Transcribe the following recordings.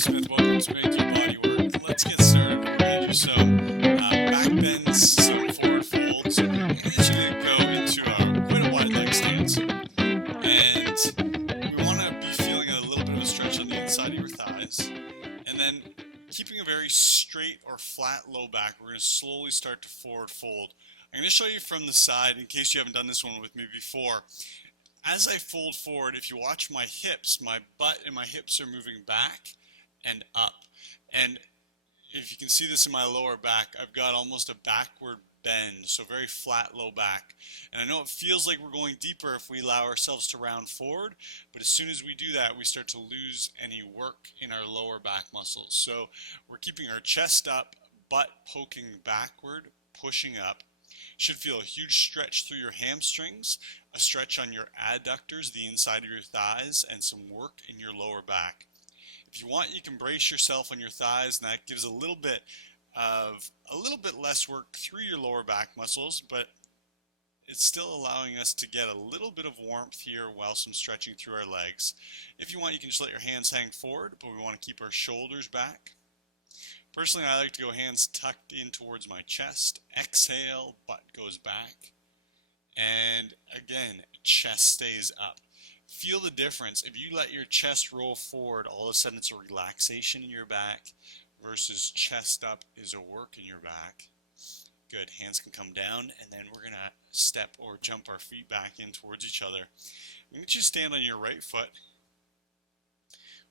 Smith. Welcome to Make Your Body Work. Let's get started. We're going to do some back bends, some forward folds. We're going to get you to go into quite a wide leg stance. And we want to be feeling a little bit of a stretch on the inside of your thighs. And then keeping a very straight or flat low back, we're going to slowly start to forward fold. I'm going to show you from the side in case you haven't done this one with me before. As I fold forward, if you watch my hips, my butt and my hips are moving back and up. And if you can see this in my lower back, I've got almost a backward bend, so very flat low back. And I know it feels like we're going deeper if we allow ourselves to round forward, but as soon as we do that, we start to lose any work in our lower back muscles. So we're keeping our chest up, butt poking backward, pushing up. Should feel a huge stretch through your hamstrings, a stretch on your adductors, the inside of your thighs, and some work in your lower back. If you want, you can brace yourself on your thighs, and that gives a little bit less work through your lower back muscles, but it's still allowing us to get a little bit of warmth here while some stretching through our legs. If you want, you can just let your hands hang forward, but we want to keep our shoulders back. Personally, I like to go hands tucked in towards my chest. Exhale, butt goes back. And again, chest stays up. Feel the difference. If you let your chest roll forward, all of a sudden it's a relaxation in your back versus chest up is a work in your back. Good. Hands can come down, and then we're going to step or jump our feet back in towards each other. I'm going to you stand on your right foot.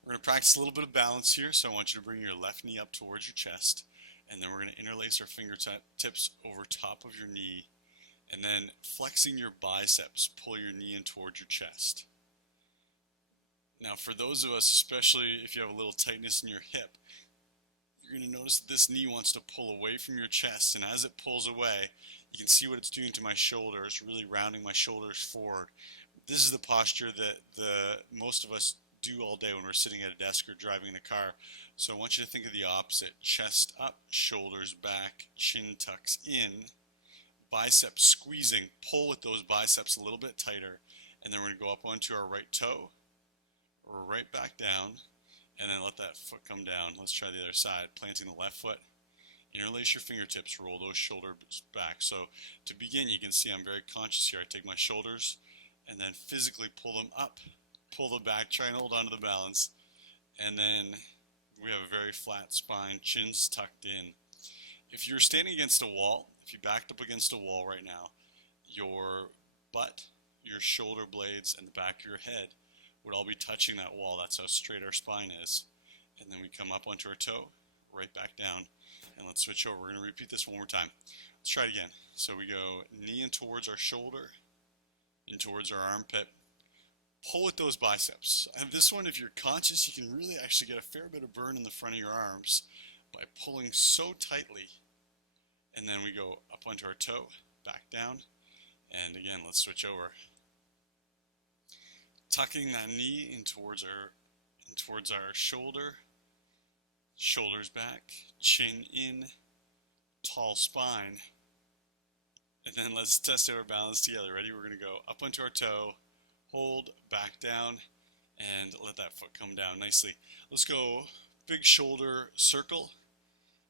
We're going to practice a little bit of balance here, so I want you to bring your left knee up towards your chest, and then we're going to interlace our fingertips over top of your knee, and then flexing your biceps, pull your knee in towards your chest. Now for those of us, especially if you have a little tightness in your hip, you're going to notice that this knee wants to pull away from your chest, and as it pulls away, you can see what it's doing to my shoulders, really rounding my shoulders forward. This is the posture that most of us do all day when we're sitting at a desk or driving in a car. So I want you to think of the opposite. Chest up, shoulders back, chin tucks in, biceps squeezing. Pull with those biceps a little bit tighter. And then we're going to go up onto our right toe, or right back down, and then let that foot come down. Let's try the other side. Planting the left foot. Interlace your fingertips, roll those shoulders back. So to begin, you can see I'm very conscious here. I take my shoulders and then physically pull them up. Pull them back, try and hold on to the balance, and then we have a very flat spine, chins tucked in. If you're standing against a wall, if you backed up against a wall right now, your butt, your shoulder blades, and the back of your head would all be touching that wall. That's how straight our spine is. And then we come up onto our toe, right back down, and let's switch over. We're going to repeat this one more time. Let's try it again. So we go knee in towards our shoulder, in towards our armpit. Pull with those biceps. And this one, if you're conscious, you can really actually get a fair bit of burn in the front of your arms by pulling so tightly. And then we go up onto our toe, back down, and again, let's switch over. Tucking that knee in towards our shoulder, shoulders back, chin in, tall spine. And then let's test our balance together. Ready? We're going to go up onto our toe, hold, back down, and let that foot come down nicely. Let's go big shoulder circle.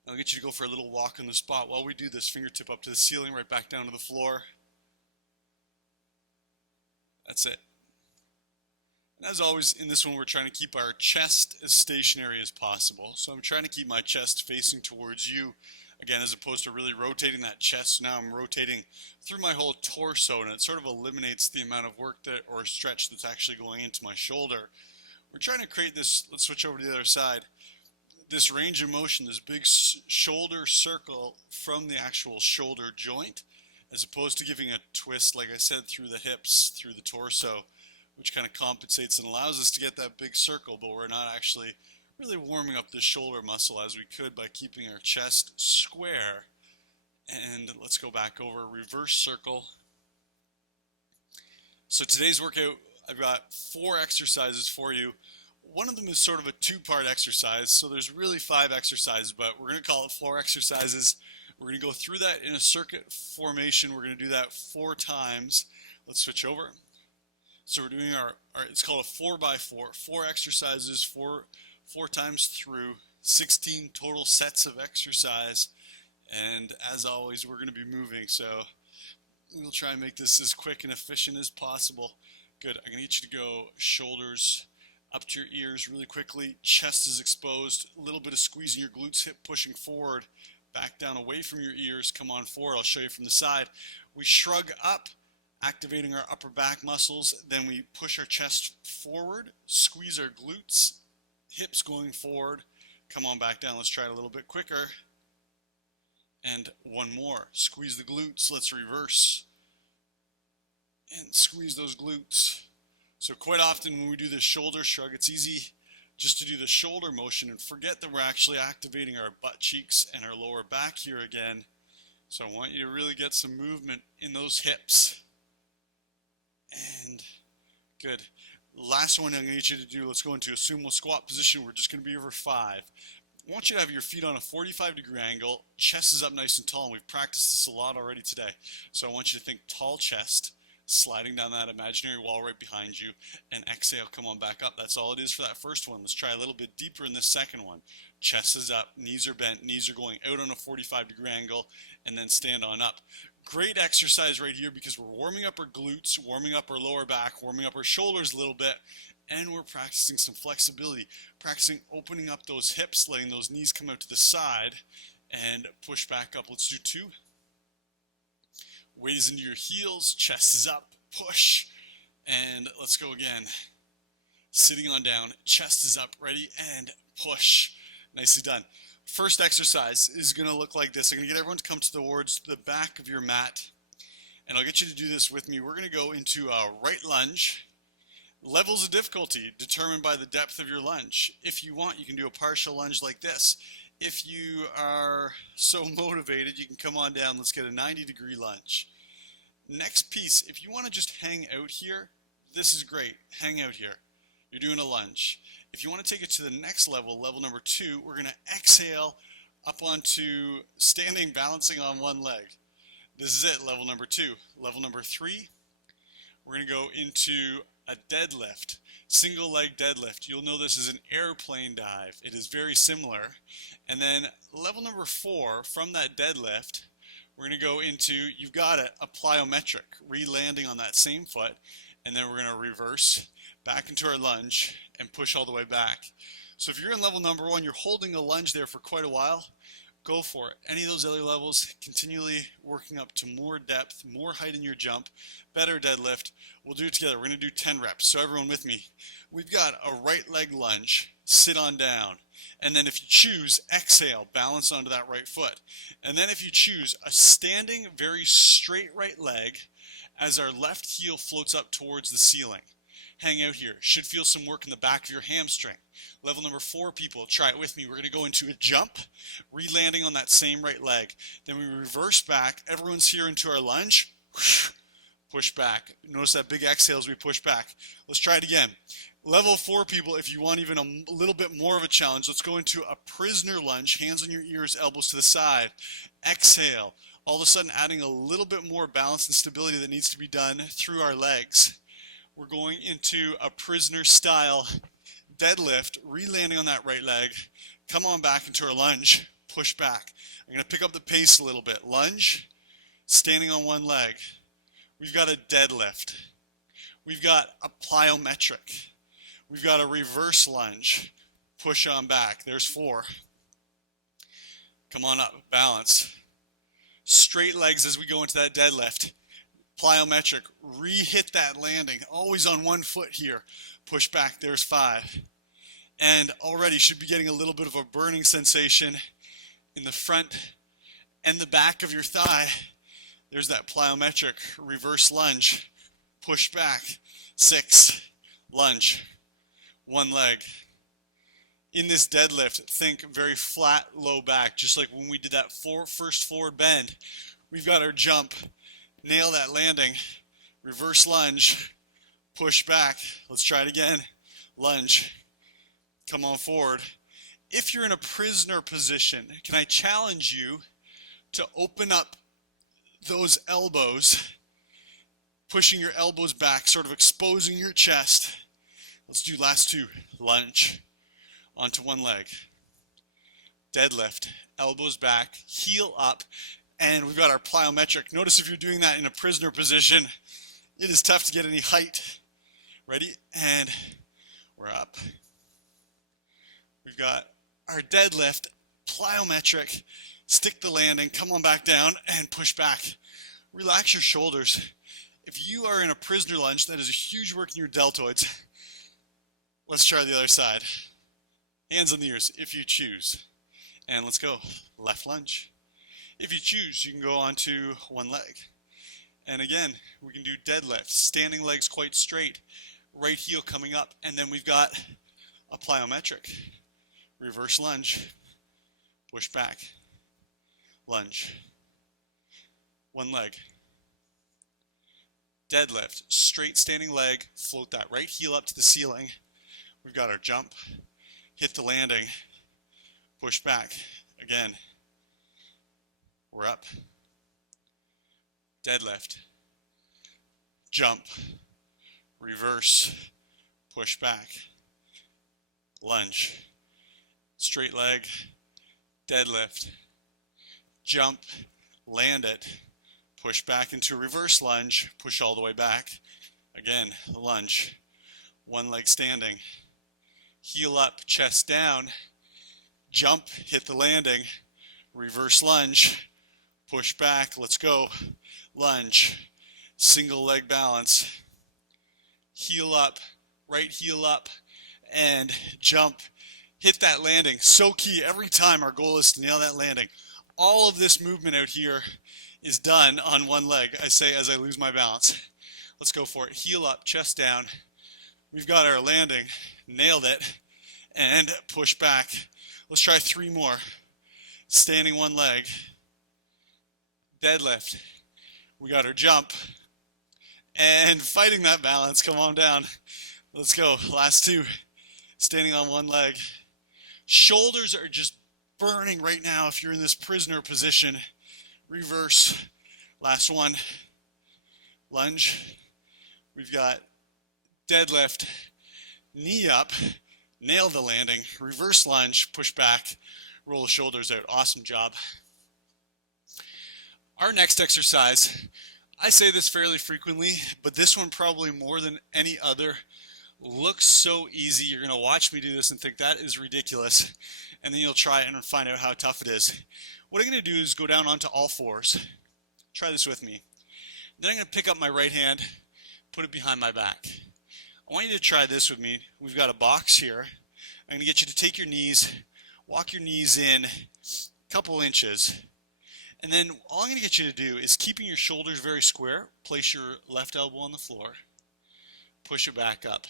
I'll get you to go for a little walk on the spot. While we do this, fingertip up to the ceiling, right back down to the floor. That's it. And as always, in this one, we're trying to keep our chest as stationary as possible. So I'm trying to keep my chest facing towards you, again, as opposed to really rotating that chest. Now I'm rotating through my whole torso, and it sort of eliminates the amount of work or stretch that's actually going into my shoulder. We're trying to create this, let's switch over to the other side, this range of motion, this big shoulder circle from the actual shoulder joint, as opposed to giving a twist, like I said, through the hips, through the torso, which kind of compensates and allows us to get that big circle, but we're not actually really warming up the shoulder muscle as we could by keeping our chest square. And let's go back over reverse circle. So today's workout, I've got 4 exercises for you. One of them is sort of a 2-part exercise, so there's really 5 exercises, but we're going to call it 4 exercises. We're going to go through that in a circuit formation. We're going to do that 4 times. Let's switch over. So we're doing our it's called a 4x4, 4 exercises, 4 4 times through, 16 total sets of exercise. And as always, we're going to be moving, so we'll try and make this as quick and efficient as possible. Good. I'm going to get you to go shoulders up to your ears really quickly. Chest is exposed. A little bit of squeezing your glutes, hip pushing forward. Back down away from your ears. Come on forward. I'll show you from the side. We shrug up, activating our upper back muscles. Then we push our chest forward, squeeze our glutes, hips going forward. Come on back down. Let's try it a little bit quicker. And one more. Squeeze the glutes. Let's reverse. And squeeze those glutes. So quite often when we do this shoulder shrug, it's easy just to do the shoulder motion and forget that we're actually activating our butt cheeks and our lower back here again. So I want you to really get some movement in those hips. And good. Last one I'm going to get you to do, let's go into a sumo squat position. We're just going to be over 5. I want you to have your feet on a 45-degree angle. Chest is up nice and tall, and we've practiced this a lot already today. So I want you to think tall chest, sliding down that imaginary wall right behind you, and exhale, come on back up. That's all it is for that first one. Let's try a little bit deeper in this second one. Chest is up, knees are bent, knees are going out on a 45-degree angle, and then stand on up. Great exercise right here because we're warming up our glutes, warming up our lower back, warming up our shoulders a little bit, and we're practicing some flexibility, practicing opening up those hips, letting those knees come out to the side, and push back up. Let's do 2. Weight is into your heels, chest is up, push, and let's go again. Sitting on down, chest is up, ready, and push. Nicely done. First exercise is going to look like this. I'm going to get everyone to come towards the back of your mat, and I'll get you to do this with me. We're going to go into a right lunge. Levels of difficulty determined by the depth of your lunge. If you want, you can do a partial lunge like this. If you are so motivated, you can come on down. Let's get a 90-degree lunge. Next piece, if you want to just hang out here, this is great. Hang out here. You're doing a lunge. If you want to take it to the next level, level number 2, we're going to exhale up onto standing, balancing on one leg. This is it, level number 2. Level number 3, we're going to go into a deadlift, single leg deadlift. You'll know this is an airplane dive. It is very similar. And then level number 4, from that deadlift, we're going to go into, you've got it, a plyometric, re-landing on that same foot, and then we're going to reverse back into our lunge and push all the way back. So if you're in level number 1, you're holding a lunge there for quite a while, go for it. Any of those other levels, continually working up to more depth, more height in your jump, better deadlift. We'll do it together. We're going to do 10 reps. So everyone with me. We've got a right leg lunge, sit on down. And then if you choose, exhale, balance onto that right foot. And then if you choose, a standing, very straight right leg as our left heel floats up towards the ceiling. Hang out here. Should feel some work in the back of your hamstring. Level number 4, people, try it with me. We're going to go into a jump, re-landing on that same right leg. Then we reverse back. Everyone's here into our lunge. Push back. Notice that big exhale as we push back. Let's try it again. Level 4, people, if you want even a little bit more of a challenge, let's go into a prisoner lunge, hands on your ears, elbows to the side. Exhale. All of a sudden adding a little bit more balance and stability that needs to be done through our legs. We're going into a prisoner style deadlift, re-landing on that right leg. Come on back into our lunge, push back. I'm going to pick up the pace a little bit. Lunge, standing on one leg. We've got a deadlift. We've got a plyometric. We've got a reverse lunge. Push on back. There's 4. Come on up, balance. Straight legs as we go into that deadlift. Plyometric, re-hit that landing, always on one foot here. Push back, there's 5. And already should be getting a little bit of a burning sensation in the front and the back of your thigh. There's that plyometric, reverse lunge, push back, 6, lunge, one leg. In this deadlift, think very flat, low back, just like when we did that first forward bend. We've got our jump. Nail that landing, reverse lunge, push back. Let's try it again. Lunge, come on forward. If you're in a prisoner position, can I challenge you to open up those elbows, pushing your elbows back, sort of exposing your chest. Let's do last 2. Lunge, onto one leg. Deadlift, elbows back, heel up, and we've got our plyometric. Notice if you're doing that in a prisoner position, it is tough to get any height. Ready? And we're up. We've got our deadlift, plyometric, stick the landing, come on back down, and push back. Relax your shoulders. If you are in a prisoner lunge, that is a huge work in your deltoids. Let's try the other side. Hands on the ears if you choose. And let's go. Left lunge. If you choose, you can go onto one leg. And again, we can do deadlift, standing legs quite straight, right heel coming up, and then we've got a plyometric. Reverse lunge, push back, lunge, one leg. Deadlift, straight standing leg, float that right heel up to the ceiling. We've got our jump, hit the landing, push back. Again, we're up. Deadlift, jump, reverse, push back, lunge, straight leg, deadlift, jump, land it, push back into reverse lunge, push all the way back. Again, lunge, one leg standing, heel up, chest down, jump, hit the landing, reverse lunge, push back, let's go, lunge, single leg balance, heel up, right heel up, and jump, hit that landing. So key, every time our goal is to nail that landing. All of this movement out here is done on one leg, I say as I lose my balance. Let's go for it, heel up, chest down. We've got our landing, nailed it, and push back. Let's try 3 more. Standing one leg, deadlift. We got our jump, and fighting that balance, come on down. Let's go, last 2. Standing on one leg. Shoulders are just burning right now if you're in this prisoner position. Reverse, last one. Lunge. We've got deadlift, knee up, nail the landing, reverse lunge, push back, roll the shoulders out. Awesome job. Our next exercise, I say this fairly frequently, but this one probably more than any other, looks so easy. You're going to watch me do this and think that is ridiculous, and then you'll try it and find out how tough it is. What I'm going to do is go down onto all fours. Try this with me. Then I'm going to pick up my right hand, put it behind my back. I want you to try this with me. We've got a box here. I'm going to get you to take your knees, walk your knees in a couple inches, and then all I'm going to get you to do is, keeping your shoulders very square, place your left elbow on the floor, push it back up.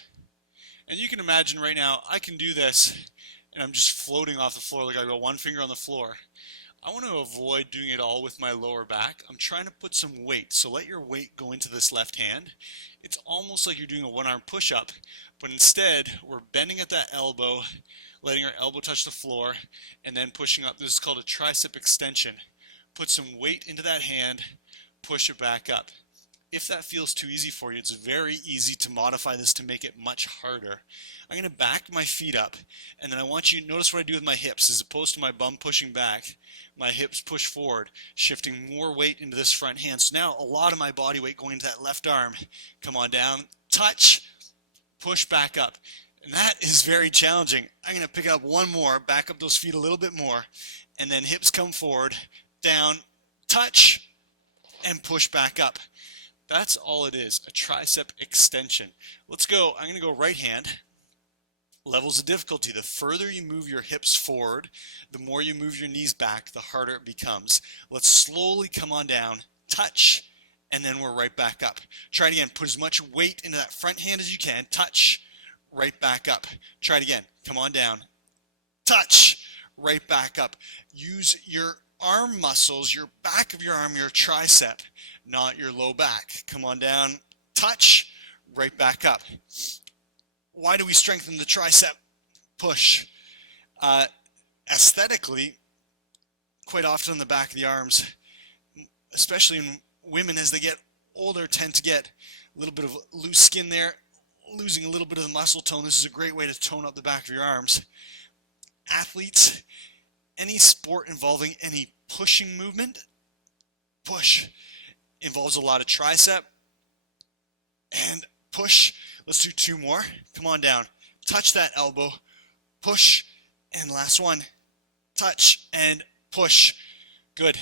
And you can imagine right now, I can do this, and I'm just floating off the floor like I got one finger on the floor. I want to avoid doing it all with my lower back. I'm trying to put some weight, so let your weight go into this left hand. It's almost like you're doing a one-arm push-up, but instead we're bending at that elbow, letting our elbow touch the floor, and then pushing up. This is called a tricep extension. Put some weight into that hand, push it back up. If that feels too easy for you, it's very easy to modify this to make it much harder. I'm going to back my feet up, and then I want you to notice what I do with my hips. As opposed to my bum pushing back, my hips push forward, shifting more weight into this front hand. So now a lot of my body weight going into that left arm. Come on down, touch, push back up. And that is very challenging. I'm going to pick up one more, back up those feet a little bit more, and then hips come forward, down, touch, and push back up. That's all it is, a tricep extension. Let's go. I'm going to go right hand. Levels of difficulty. The further you move your hips forward, the more you move your knees back, the harder it becomes. Let's slowly come on down, touch, and then we're right back up. Try it again. Put as much weight into that front hand as you can. Touch, right back up. Try it again. Come on down. Touch, right back up. Use your arm muscles, your back of your arm, your tricep, not your low back. Come on down, touch, right back up. Why do we strengthen the tricep? Push. Aesthetically, quite often on the back of the arms, especially in women as they get older, tend to get a little bit of loose skin there, losing a little bit of the muscle tone. This is a great way to tone up the back of your arms. athletes, any sport involving any pushing movement, push, involves a lot of tricep, and push. Let's do 2 more. Come on down. Touch that elbow, push, and last one. Touch and push. Good.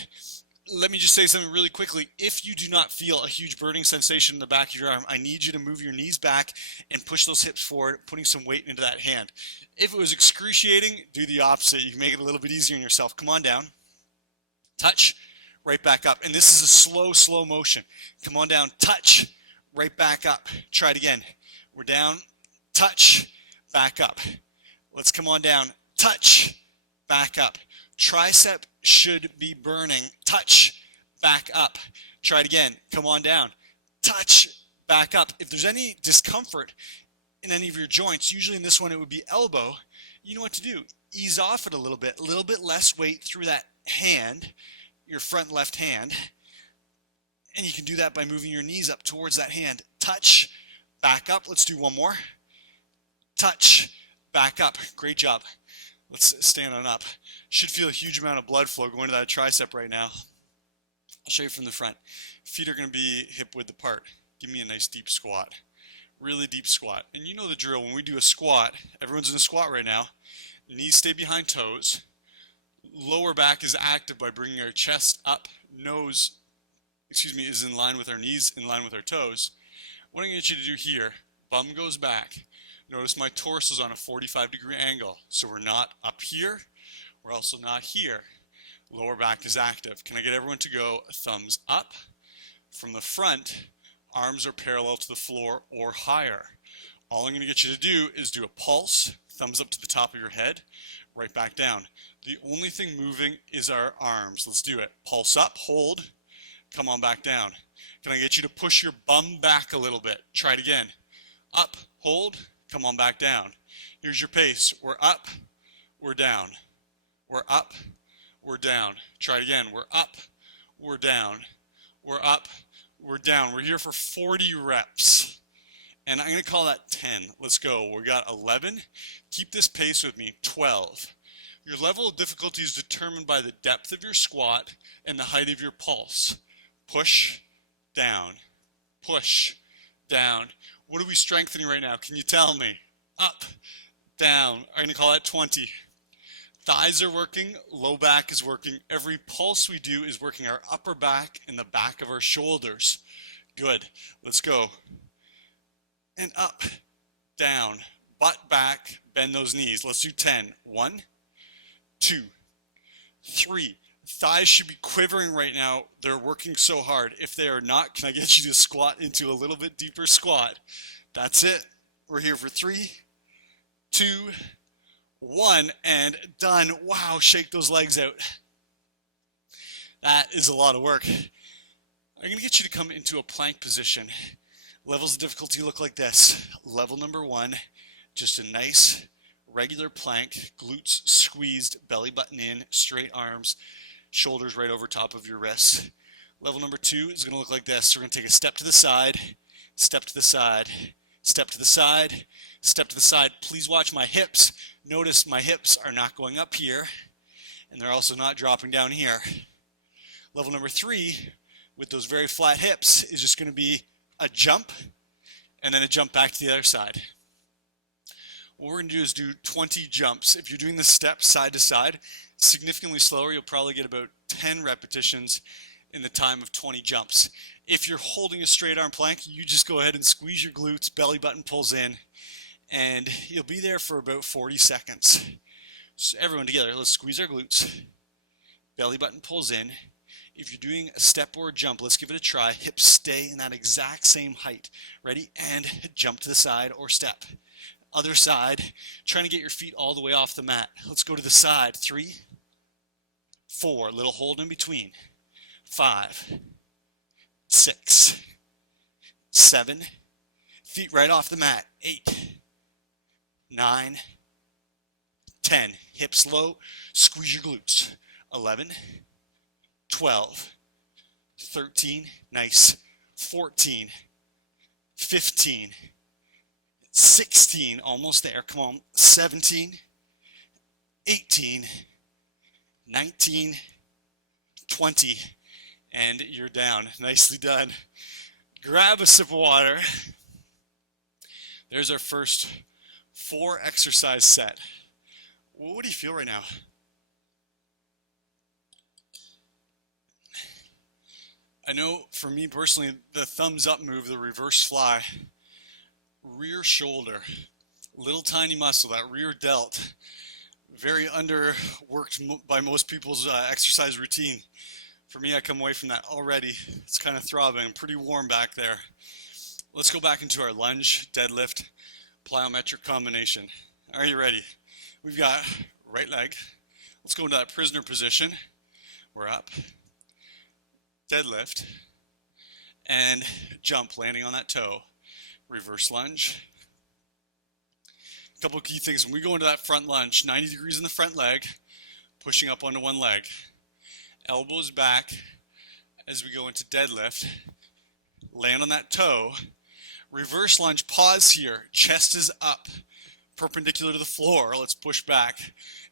Let me just say something really quickly. If you do not feel a huge burning sensation in the back of your arm, I need you to move your knees back and push those hips forward, putting some weight into that hand. If it was excruciating, do the opposite. You can make it a little bit easier on yourself. Come on down. Touch, right back up. And this is a slow motion. Come on down. Touch, right back up. Try it again. We're down. Touch, back up. Let's come on down. Touch, back up. Tricep should be burning. Touch, back up. Try it again. Come on down. Touch, back up. If there's any discomfort in any of your joints, usually in this one it would be elbow, you know what to do. Ease off it a little bit less weight through that hand, your front left hand, and you can do that by moving your knees up towards that hand. Touch, back up. Let's do 1 more. Touch, back up. Great job. Let's stand on up. Should feel a huge amount of blood flow going to that tricep right now. I'll show you from the front. Feet are going to be hip width apart. Give me a nice deep squat. Really deep squat. And you know the drill. When we do a squat, everyone's in a squat right now. Knees stay behind toes. Lower back is active by bringing our chest up. Nose, is in line with our knees, in line with our toes. What I'm going to get you to do here, bum goes back. Notice my torso is on a 45-degree angle. So we're not up here. We're also not here. Lower back is active. Can I get everyone to go thumbs up? From the front, arms are parallel to the floor or higher. All I'm going to get you to do is do a pulse, thumbs up to the top of your head, right back down. The only thing moving is our arms. Let's do it. Pulse up, hold, come on back down. Can I get you to push your bum back a little bit? Try it again. Up, hold, come on back down. Here's your pace. We're up, we're down. We're up, we're down. Try it again. We're up, we're down. We're up, we're down. We're here for 40 reps. And I'm going to call that 10. Let's go. We got 11. Keep this pace with me. 12. Your level of difficulty is determined by the depth of your squat and the height of your pulse. Push, down. Push, down. What are we strengthening right now? Can you tell me? Up, down. I'm going to call that 20. Thighs are working, low back is working. Every pulse we do is working our upper back and the back of our shoulders. Good. Let's go. And up, down, butt back, bend those knees. Let's do 10. 1, 2, 3. Thighs should be quivering right now. They're working so hard. If they are not, can I get you to squat into a little bit deeper squat? That's it. We're here for 3, 2, 1, and done. Wow, shake those legs out. That is a lot of work. I'm going to get you to come into a plank position. Levels of difficulty look like this. Level number 1, just a nice regular plank, glutes squeezed, belly button in, straight arms, shoulders right over top of your wrists. Level number 2 is going to look like this. We're going to take a step to the side, step to the side, step to the side, step to the side. Please watch my hips. Notice my hips are not going up here, and they're also not dropping down here. Level number 3, with those very flat hips, is just going to be a jump, and then a jump back to the other side. What we're going to do is do 20 jumps. If you're doing the steps side to side, significantly slower, you'll probably get about 10 repetitions in the time of 20 jumps. If you're holding a straight arm plank, you just go ahead and squeeze your glutes, belly button pulls in, and you'll be there for about 40 seconds. So everyone together, let's squeeze our glutes, belly button pulls in. If you're doing a step or a jump, let's give it a try. Hips stay in that exact same height. Ready? And jump to the side or step. Other side, trying to get your feet all the way off the mat. Let's go to the side. 3, 4, little hold in between. 5, 6, 7, feet right off the mat. 8, 9, 10, hips low, squeeze your glutes. 11, 12, 13, nice, 14, 15, 16, almost there, come on, 17, 18, 19, 20, and you're down. Nicely done. Grab a sip of water. There's our first 4 exercise set. What do you feel right now? I know for me personally, the thumbs up move, the reverse fly, rear shoulder, little tiny muscle, that rear delt, very underworked by most people's exercise routine. For me, I come away from that already. It's kind of throbbing, pretty warm back there. Let's go back into our lunge, deadlift, plyometric combination. Are you ready? We've got right leg. Let's go into that prisoner position. We're up. Deadlift. And jump, landing on that toe. Reverse lunge. A couple of key things. When we go into that front lunge, 90 degrees in the front leg, pushing up onto one leg. Elbows back as we go into deadlift. Land on that toe. Reverse lunge, pause here. Chest is up, perpendicular to the floor. Let's push back.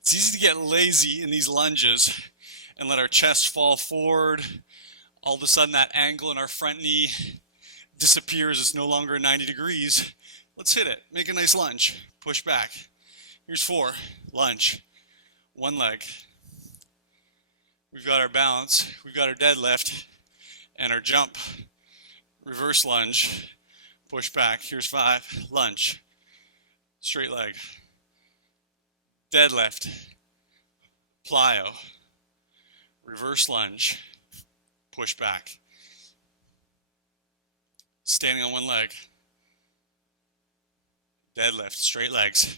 It's easy to get lazy in these lunges and let our chest fall forward. All of a sudden that angle in our front knee disappears. It's no longer 90 degrees. Let's hit it. Make a nice lunge. Push back. Here's 4. Lunge. One leg. We've got our balance. We've got our deadlift and our jump. Reverse lunge. Push back. Here's 5. Lunge. Straight leg. Deadlift. Plyo. Reverse lunge. Push back. Standing on one leg. Deadlift. Straight legs.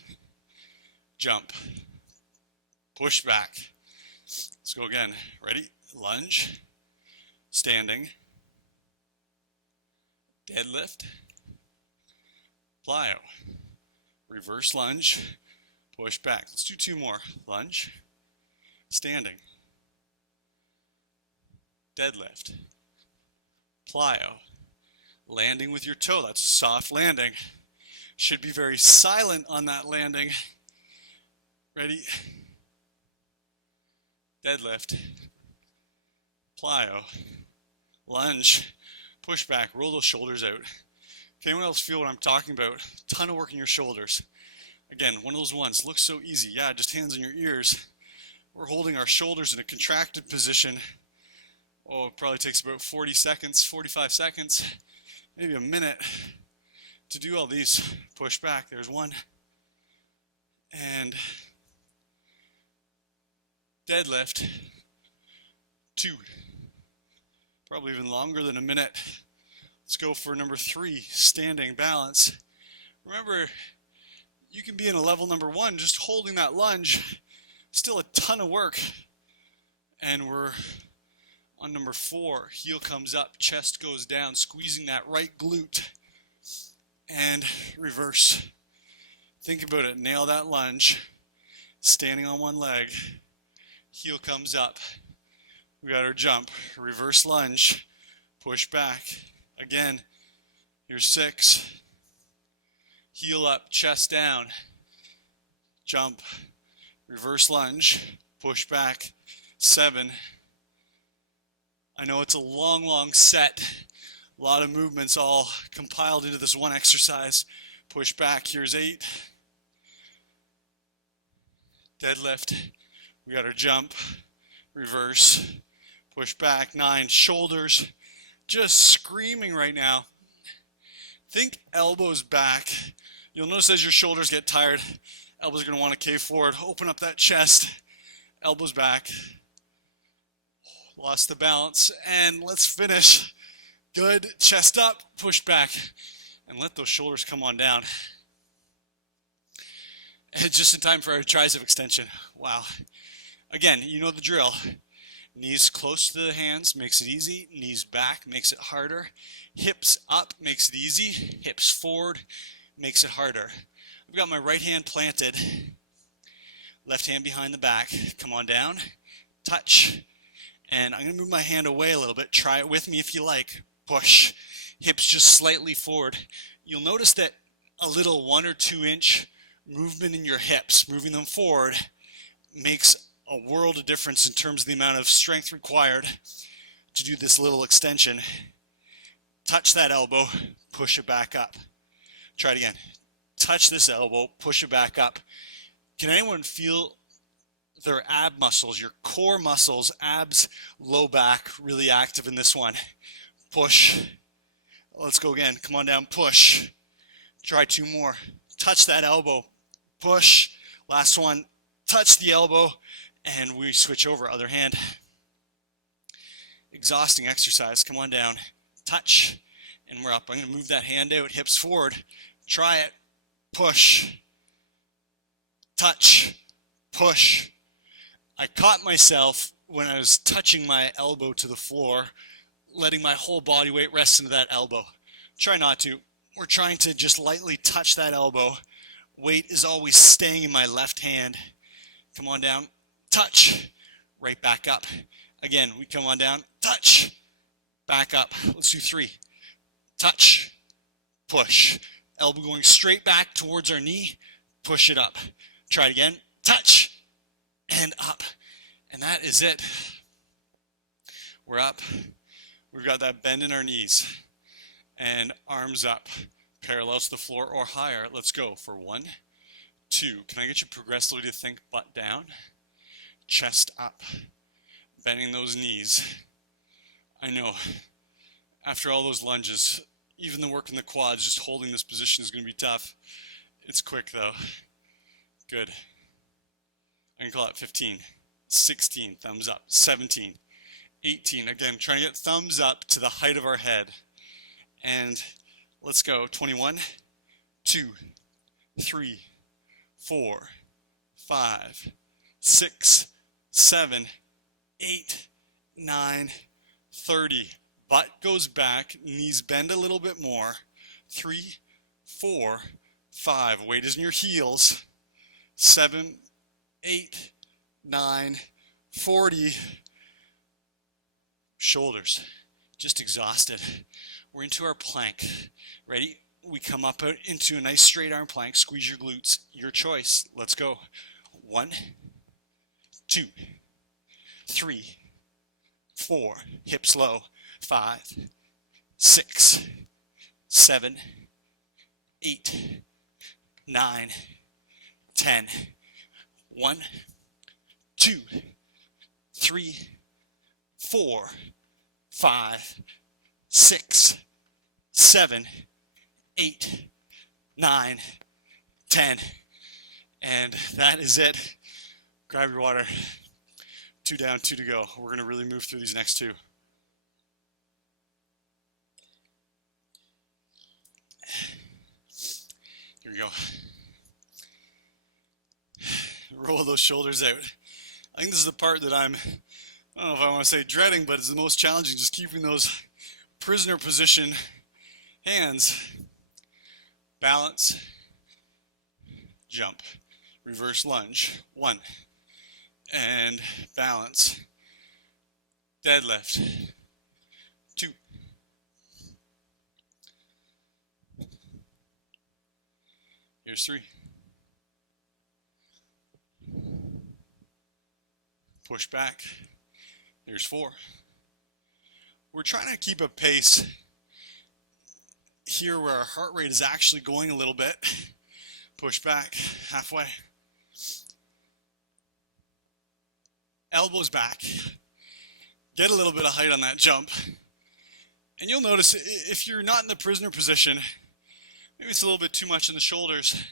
Jump. Push back. Let's go again. Ready? Lunge. Standing. Deadlift. Plyo. Reverse lunge. Push back. Let's do 2 more. Lunge. Standing. Deadlift. Plyo. Landing with your toe. That's a soft landing. Should be very silent on that landing. Ready? Deadlift. Plyo. Lunge. Push back. Roll those shoulders out. Can anyone else feel what I'm talking about? Ton of work in your shoulders. Again, one of those ones. Looks so easy. Yeah, just hands on your ears. We're holding our shoulders in a contracted position. Oh, it probably takes about 40 seconds, 45 seconds, maybe a minute to do all these. Push back. There's 1. And deadlift. 2. Probably even longer than a minute. Let's go for number 3, standing balance. Remember, you can be in a level number 1, just holding that lunge. Still a ton of work. And we're on number 4. Heel comes up, chest goes down, squeezing that right glute. And reverse. Think about it. Nail that lunge. Standing on one leg. Heel comes up. We got our jump. Reverse lunge. Push back. Again. Here's 6. Heel up, chest down. Jump. Reverse lunge. Push back. 7. I know it's a long set. A lot of movements all compiled into this one exercise. Push back. Here's 8. Deadlift. We got our jump. Reverse. Push back. 9. Shoulders. Just screaming right now. Think elbows back. You'll notice as your shoulders get tired, elbows are going to want to cave forward. Open up that chest. Elbows back. Lost the balance. And let's finish. Good. Chest up. Push back. And let those shoulders come on down. And just in time for our tricep extension. Wow. Again, you know the drill. Knees close to the hands makes it easy. Knees back makes it harder. Hips up makes it easy. Hips forward makes it harder. I've got my right hand planted. Left hand behind the back. Come on down. Touch. And I'm going to move my hand away a little bit. Try it with me if you like. Push. Hips just slightly forward. You'll notice that a little 1 or 2 inch movement in your hips, moving them forward, makes a world of difference in terms of the amount of strength required to do this little extension. Touch that elbow, push it back up. Try it again. Touch this elbow, push it back up. Can anyone feel their ab muscles, your core muscles, abs, low back, really active in this one? Push. Let's go again. Come on down, push. Try 2 more. Touch that elbow, push. Last one, touch the elbow, and we switch over, other hand. Exhausting exercise. Come on down, touch, and we're up. I'm going to move that hand out, hips forward. Try it, push, touch, push. I caught myself when I was touching my elbow to the floor, letting my whole body weight rest into that elbow. Try not to. We're trying to just lightly touch that elbow. Weight is always staying in my left hand. Come on down, touch, right back up. Again, we come on down, touch, back up. Let's do 3. Touch, push. Elbow going straight back towards our knee, push it up. Try it again, touch, and up. And that is it. We're up. We've got that bend in our knees. And arms up, parallel to the floor or higher. Let's go for 1, 2. Can I get you progressively to think butt down, chest up, bending those knees. I know, after all those lunges, even the work in the quads, just holding this position is going to be tough. It's quick though. Good. I can call it 15, 16, thumbs up, 17, 18. Again, trying to get thumbs up to the height of our head. And let's go. 21, 2, 3, 4, 5, 6, 7, 8, 9, 30. Butt goes back, knees bend a little bit more. 3, 4, 5. Weight is in your heels. 7, 8, 9, 40. Shoulders, just exhausted. We're into our plank. Ready? We come up out into a nice straight arm plank. Squeeze your glutes. Your choice. Let's go. 1, 2, 3, 4. Hips low. 5, 6, 7, 8, 9, 10. 1, 2, 3, 4, 5, 6, 7, 8, 9, 10. And that is it. Grab your water. 2 down, 2 to go. We're going to really move through these next 2. Here we go. Roll those shoulders out. I think this is the part that I don't know if I want to say dreading, but it's the most challenging, just keeping those prisoner position hands. Balance, jump, reverse lunge, 1, and balance, deadlift, 2, here's 3, push back, there's 4. We're trying to keep a pace here where our heart rate is actually going a little bit. Push back, halfway. Elbows back. Get a little bit of height on that jump. And you'll notice if you're not in the prisoner position, maybe it's a little bit too much in the shoulders.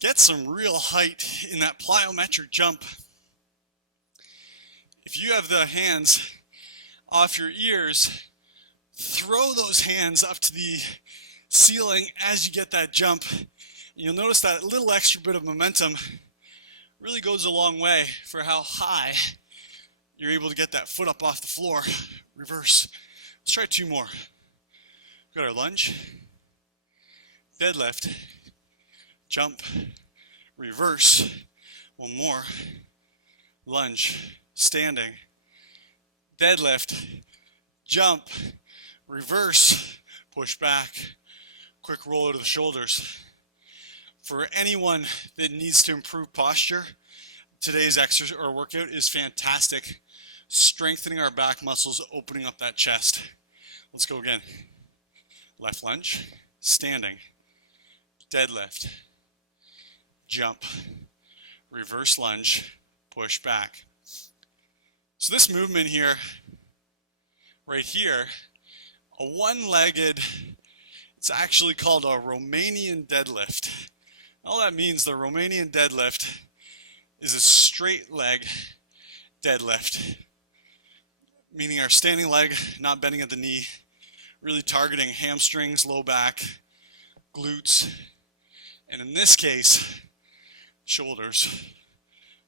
Get some real height in that plyometric jump. If you have the hands off your ears, throw those hands up to the ceiling as you get that jump. You'll notice that little extra bit of momentum really goes a long way for how high you're able to get that foot up off the floor. Reverse. Let's try 2 more. We've got our lunge, deadlift, jump, reverse. 1 more. Lunge, standing, deadlift, jump, reverse, push back, quick roll out of the shoulders. For anyone that needs to improve posture, today's exercise or workout is fantastic. Strengthening our back muscles, opening up that chest. Let's go again. Left lunge, standing, deadlift, jump, reverse lunge, push back. So this movement here, right here, a one-legged, it's actually called a Romanian deadlift. All that means, the Romanian deadlift is a straight leg deadlift, meaning our standing leg not bending at the knee, really targeting hamstrings, low back, glutes, and in this case, shoulders.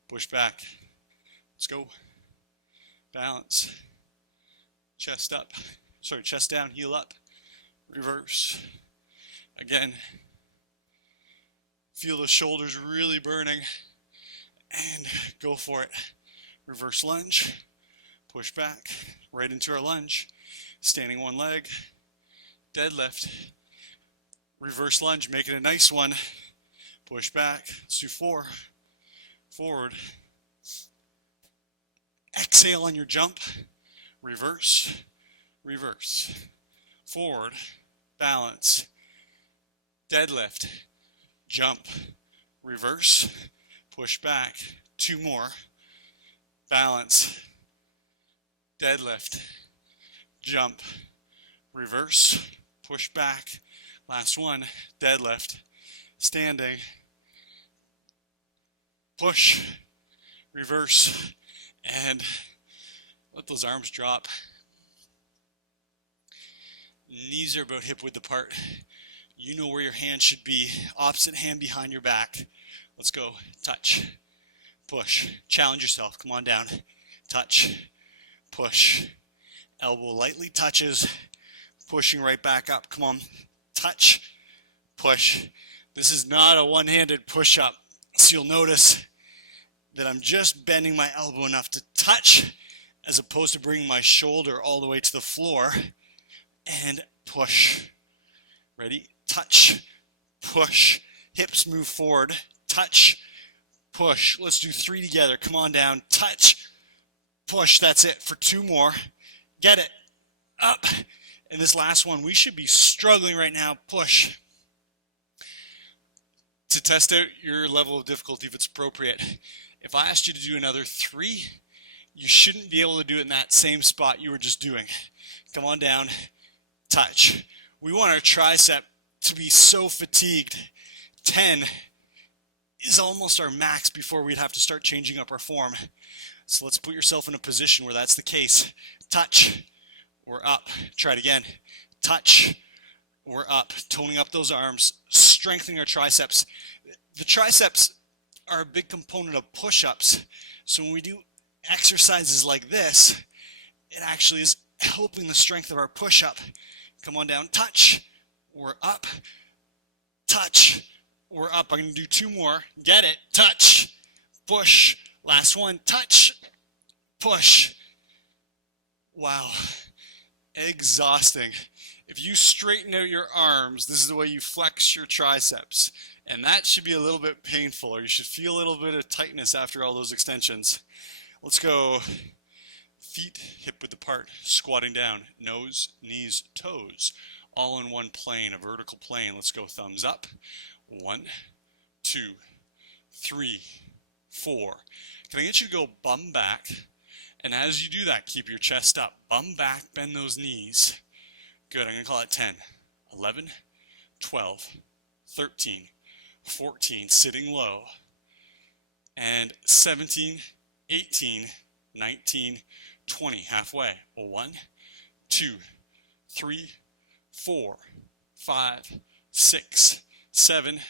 Push back. Let's go. Balance. Chest up. Sorry, chest down, heel up. Reverse. Again. Feel the shoulders really burning. And go for it. Reverse lunge. Push back. Right into our lunge. Standing one leg. Deadlift. Reverse lunge. Make it a nice one. Push back. Let's do 4. Forward. Exhale on your jump. Reverse. Reverse. Forward. Balance. Deadlift. Jump. Reverse. Push back. 2 more. Balance. Deadlift. Jump. Reverse. Push back. Last one. Deadlift. Standing. Push. Reverse. And let those arms drop. Knees are about hip width apart. You know where your hand should be. Opposite hand behind your back. Let's go. Touch. Push. Challenge yourself. Come on down. Touch. Push. Elbow lightly touches. Pushing right back up. Come on. Touch. Push. This is not a one-handed push-up. So you'll notice that I'm just bending my elbow enough to touch as opposed to bringing my shoulder all the way to the floor. And push. Ready? Touch. Push. Hips move forward. Touch. Push. Let's do 3 together. Come on down. Touch. Push. That's it for 2 more. Get it. Up. And this last one, we should be struggling right now. Push. To test out your level of difficulty if it's appropriate, if I asked you to do another 3, you shouldn't be able to do it in that same spot you were just doing. Come on down. Touch. We want our tricep to be so fatigued. 10 is almost our max before we'd have to start changing up our form. So let's put yourself in a position where that's the case. Touch. We're up. Try it again. Touch. We're up. Toning up those arms. Strengthening our triceps. The triceps are a big component of push-ups. So when we do exercises like this, it actually is helping the strength of our push-up. Come on down. Touch. We're up. Touch. We're up. I'm going to do 2 more. Get it. Touch. Push. Last one. Touch. Push. Wow. Exhausting. If you straighten out your arms, this is the way you flex your triceps. And that should be a little bit painful, or you should feel a little bit of tightness after all those extensions. Let's go. Feet hip width apart, squatting down, nose, knees, toes, all in one plane, a vertical plane. Let's go. Thumbs up. 1, 2, 3, 4. Can I get you to go bum back? And as you do that, keep your chest up. Bum back, bend those knees. Good. I'm going to call it 10, 11, 12, 13, 14, sitting low, and 17, 18, 19, 20, halfway. 1, 2, 3, 4, 5, 6, 7,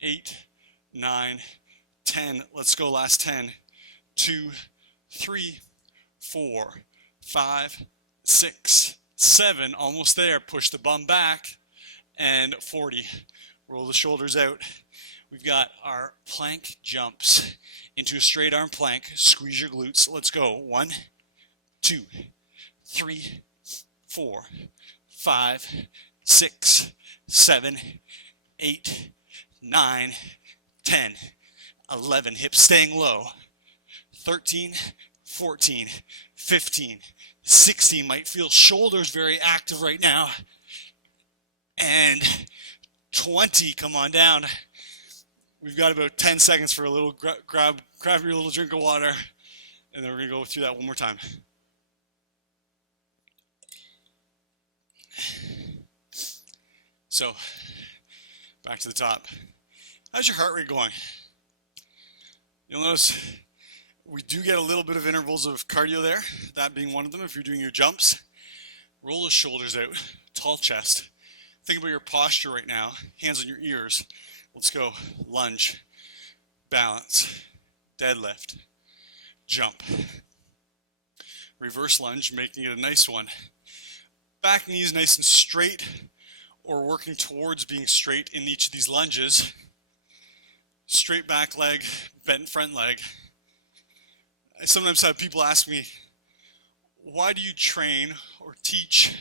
8, 9, 10. Let's go. Last 10. 2, 3, 4, 5, 6, 7. Almost there. Push the bum back. And 40. Roll the shoulders out. We've got our plank jumps into a straight arm plank. Squeeze your glutes. Let's go. 1, 2, 3, 4, 5, 6, 7, 8, 9, 10, 11. Hips staying low. 13, 14, 15, 16. Might feel shoulders very active right now. And 20, come on down. We've got about 10 seconds for a little grab your little drink of water, and then we're going to go through that one more time. So, back to the top. How's your heart rate going? You'll notice we do get a little bit of intervals of cardio there, that being one of them if you're doing your jumps. Roll those shoulders out, tall chest. Think about your posture right now, hands on your ears. Let's go. Lunge, balance, deadlift, jump. Reverse lunge, making it a nice one. Back knees nice and straight, or working towards being straight in each of these lunges. Straight back leg, bent front leg. I sometimes have people ask me, why do you train or teach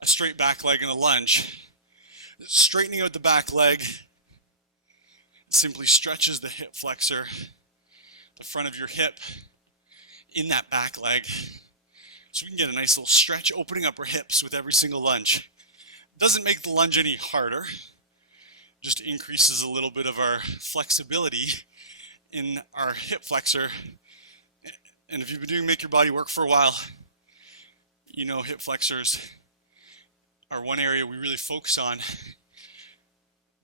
a straight back leg in a lunge? Straightening out the back leg simply stretches the hip flexor, the front of your hip, in that back leg. So we can get a nice little stretch, opening up our hips with every single lunge. Doesn't make the lunge any harder, just increases a little bit of our flexibility in our hip flexor. And if you've been doing Make Your Body Work for a while, you know hip flexors are one area we really focus on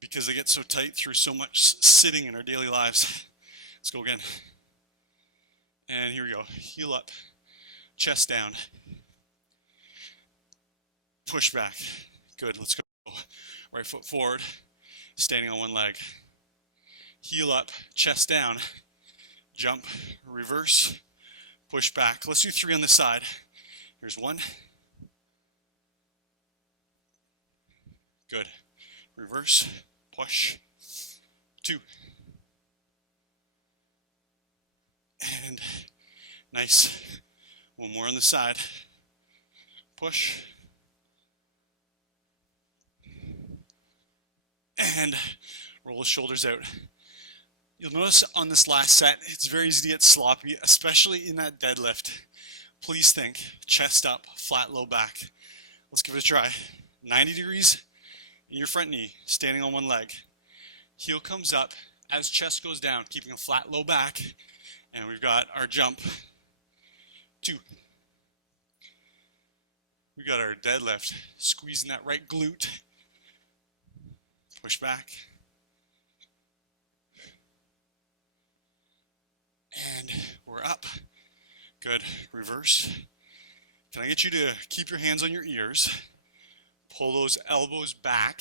because they get so tight through so much sitting in our daily lives. Let's go again. And here we go. Heel up, chest down, push back. Good, let's go. Right foot forward, standing on one leg. Heel up, chest down, jump, reverse, push back. Let's do 3 on this side. Here's 1. Good. Reverse, push. 2. And nice. 1 more on the side. Push. And roll the shoulders out. You'll notice on this last set, it's very easy to get sloppy, especially in that deadlift. Please think, chest up, flat low back. Let's give it a try. 90 degrees in your front knee, standing on one leg. Heel comes up as chest goes down, keeping a flat low back. And we've got our jump. 2. We got our deadlift, squeezing that right glute. Push back. And we're up. Good. Reverse. Can I get you to keep your hands on your ears? Pull those elbows back.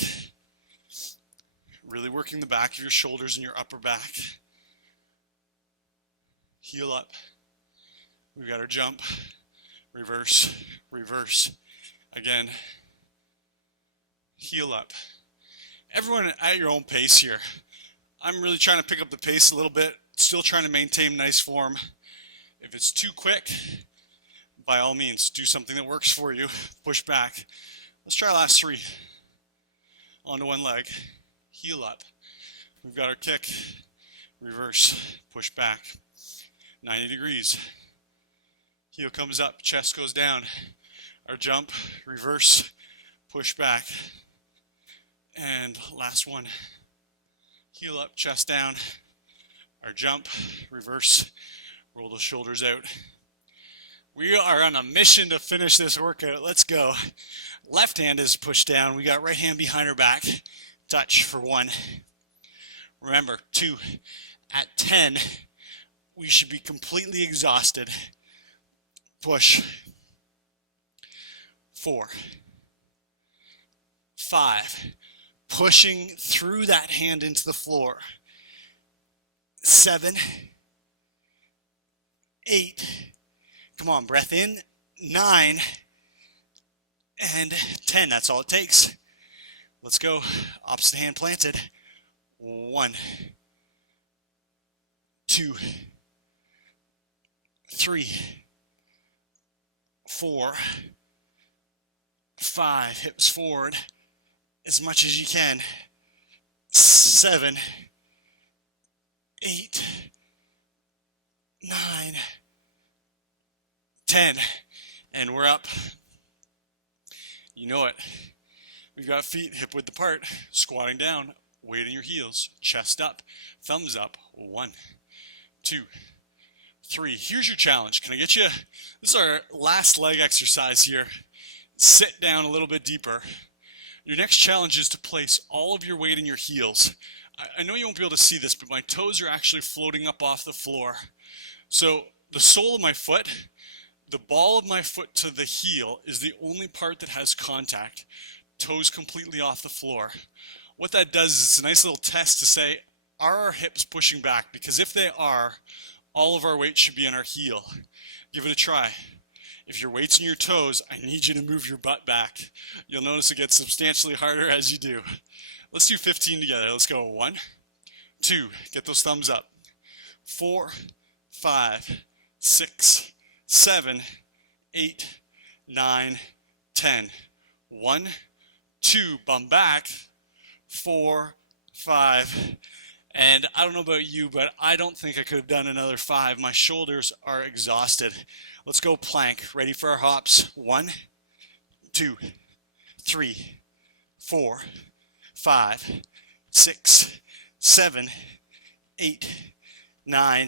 Really working the back of your shoulders and your upper back. Heel up. We've got our jump. Reverse. Reverse. Again. Heel up. Everyone at your own pace here. I'm really trying to pick up the pace a little bit. Still trying to maintain nice form. If it's too quick, by all means, do something that works for you. Push back. Let's try last 3. Onto one leg. Heel up. We've got our kick. Reverse. Push back. 90 degrees. Heel comes up. Chest goes down. Our jump. Reverse. Push back. And last one. Heel up. Chest down. Our jump, reverse, roll the shoulders out. We are on a mission to finish this workout. Let's go. Left hand is pushed down. We got right hand behind our back. Touch for 1. Remember, 2. At 10, we should be completely exhausted. Push. 4. 5. Pushing through that hand into the floor. 7, 8, come on, breath in, 9, and 10. That's all it takes. Let's go. Opposite hand planted. 1, 2, 3, 4, 5. Hips forward as much as you can. 7, 8, 10, and we're up. You know it. We've got feet hip width apart, squatting down, weight in your heels, chest up, thumbs up. 1, 2, 3. Here's your challenge. Can I get you? This is our last leg exercise here. Sit down a little bit deeper. Your next challenge is to place all of your weight in your heels. I know you won't be able to see this, but my toes are actually floating up off the floor. So the sole of my foot, the ball of my foot to the heel is the only part that has contact. Toes completely off the floor. What that does is it's a nice little test to say, are our hips pushing back? Because if they are, all of our weight should be on our heel. Give it a try. If your weight's in your toes, I need you to move your butt back. You'll notice it gets substantially harder as you do. Let's do 15 together. Let's go. 1, 2, get those thumbs up. 4, 5, 6, 7, 8, 9, 10. 1, 2, bum back. 4, 5, and I don't know about you, but I don't think I could have done another 5. My shoulders are exhausted. Let's go plank. Ready for our hops. 1, 2, 3, 4, 5, 6, 7, 8, 9,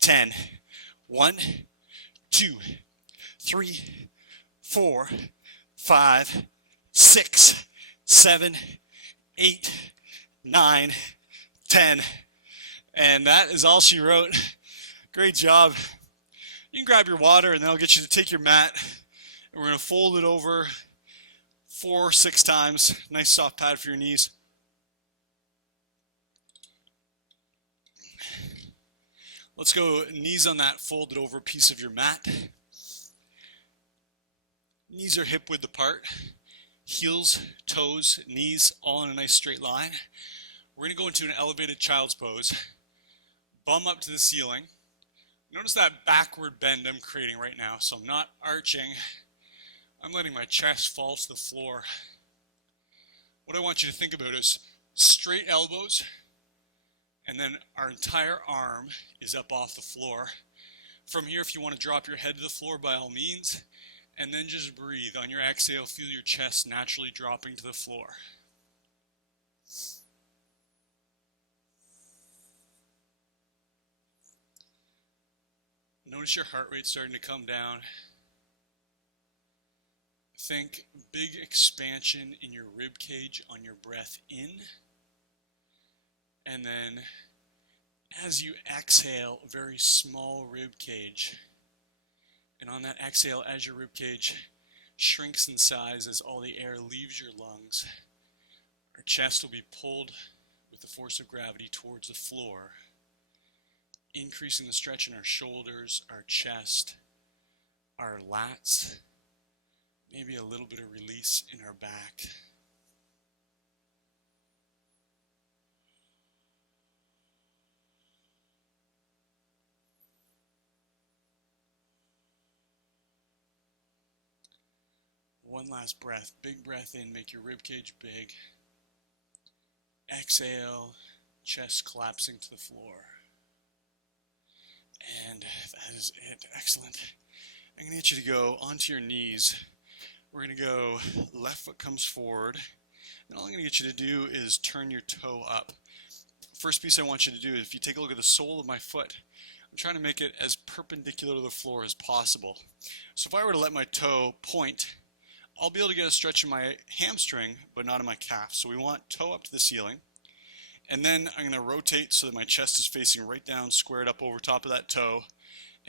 10. 1, 2, 3, 4, 5, 6, 7, 8, 9, 10. And that is all she wrote. Great job. You can grab your water and then I'll get you to take your mat and we're going to fold it over 4 or 6 times. Nice soft pad for your knees. Let's go knees on that folded over piece of your mat. Knees are hip width apart. Heels, toes, knees all in a nice straight line. We're going to go into an elevated child's pose. Bum up to the ceiling. Notice that backward bend I'm creating right now. So I'm not arching. I'm letting my chest fall to the floor. What I want you to think about is straight elbows, and then our entire arm is up off the floor. From here, if you want to drop your head to the floor, by all means, and then just breathe. On your exhale, feel your chest naturally dropping to the floor. Notice your heart rate starting to come down. Think big expansion in your rib cage on your breath in. And then as you exhale, a very small rib cage. And on that exhale, as your rib cage shrinks in size as all the air leaves your lungs, our chest will be pulled with the force of gravity towards the floor, increasing the stretch in our shoulders, our chest, our lats, maybe a little bit of release in our back. One last breath. Big breath in, make your rib cage big. Exhale, chest collapsing to the floor. And that is it. Excellent. I'm going to get you to go onto your knees. We're going to go left foot comes forward. And all I'm going to get you to do is turn your toe up. First piece I want you to do is if you take a look at the sole of my foot, I'm trying to make it as perpendicular to the floor as possible. So if I were to let my toe point, I'll be able to get a stretch in my hamstring, but not in my calf. So we want toe up to the ceiling. And then I'm going to rotate so that my chest is facing right down, squared up over top of that toe.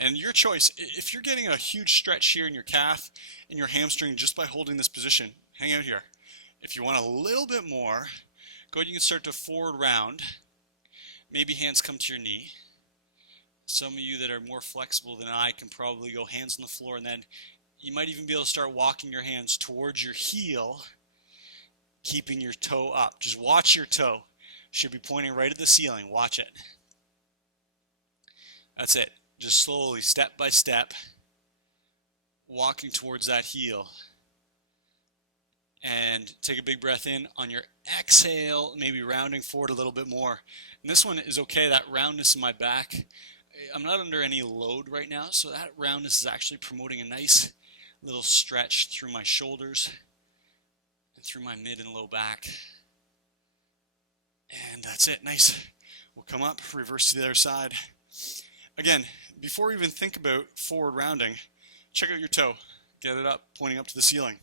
And your choice, if you're getting a huge stretch here in your calf and your hamstring just by holding this position, hang out here. If you want a little bit more, go ahead, you can start to forward round. Maybe hands come to your knee. Some of you that are more flexible than I can probably go hands on the floor, and then you might even be able to start walking your hands towards your heel, keeping your toe up. Just watch your toe. Should be pointing right at the ceiling. Watch it. That's it. Just slowly, step by step, walking towards that heel. And take a big breath in. On your exhale, maybe rounding forward a little bit more. And this one is okay, that roundness in my back. I'm not under any load right now, so that roundness is actually promoting a nice little stretch through my shoulders and through my mid and low back. And that's it, nice. We'll come up, reverse to the other side. Again, before we even think about forward rounding, check out your toe. Get it up, pointing up to the ceiling.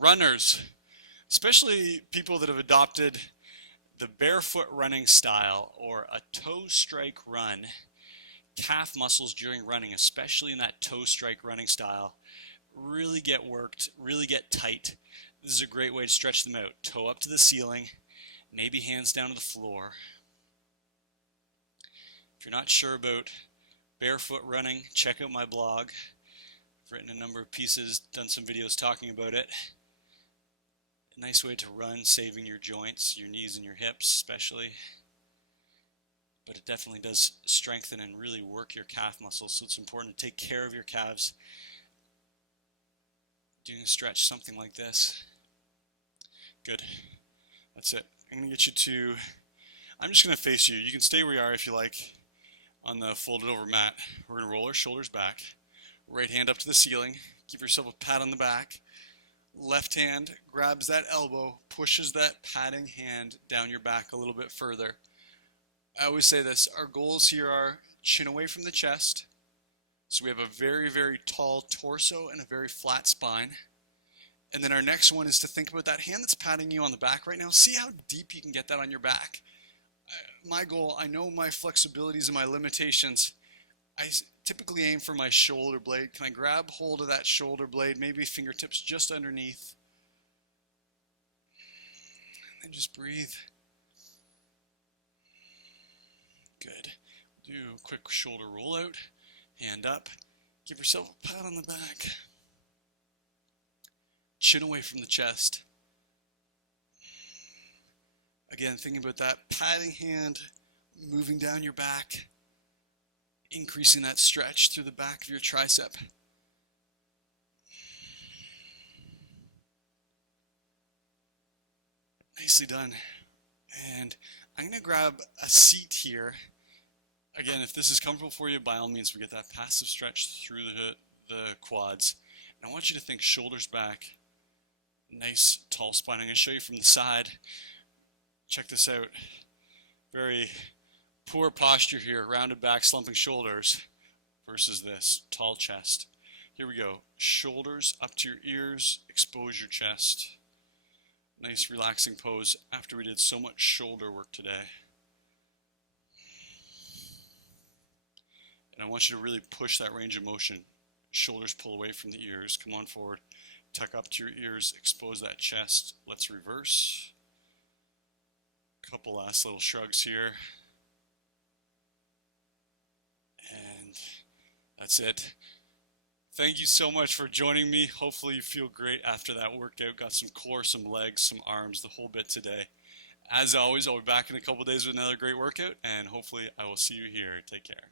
Runners, especially people that have adopted the barefoot running style or a toe strike run, calf muscles during running, especially in that toe strike running style, really get worked, really get tight. This is a great way to stretch them out. Toe up to the ceiling, maybe hands down to the floor. If you're not sure about barefoot running, check out my blog. I've written a number of pieces, done some videos talking about it. A nice way to run, saving your joints, your knees and your hips especially. But it definitely does strengthen and really work your calf muscles, so it's important to take care of your calves. Doing a stretch, something like this. Good. That's it. I'm going to get you to, I'm just going to face you. You can stay where you are if you like on the folded over mat. We're going to roll our shoulders back. Right hand up to the ceiling. Give yourself a pat on the back. Left hand grabs that elbow, pushes that patting hand down your back a little bit further. I always say this, our goals here are chin away from the chest. So we have a very, very tall torso and a very flat spine. And then our next one is to think about that hand that's patting you on the back right now. See how deep you can get that on your back. My goal, I know my flexibilities and my limitations. I typically aim for my shoulder blade. Can I grab hold of that shoulder blade, maybe fingertips just underneath? And just breathe. Good. Do a quick shoulder roll out, hand up. Give yourself a pat on the back. Chin away from the chest. Again, thinking about that patting hand, moving down your back, increasing that stretch through the back of your tricep. Nicely done. And I'm going to grab a seat here. Again, if this is comfortable for you, by all means, we get that passive stretch through the quads. And I want you to think shoulders back, nice tall spine. I'm going to show you from the side. Check this out. Very poor posture here, rounded back, slumping shoulders versus this, tall chest. Here we go. Shoulders up to your ears, expose your chest. Nice relaxing pose after we did so much shoulder work today. And I want you to really push that range of motion. Shoulders pull away from the ears. Come on forward. Tuck up to your ears. Expose that chest. Let's reverse. Couple last little shrugs here. And that's it. Thank you so much for joining me. Hopefully you feel great after that workout. Got some core, some legs, some arms, the whole bit today. As always, I'll be back in a couple days with another great workout, and hopefully I will see you here. Take care.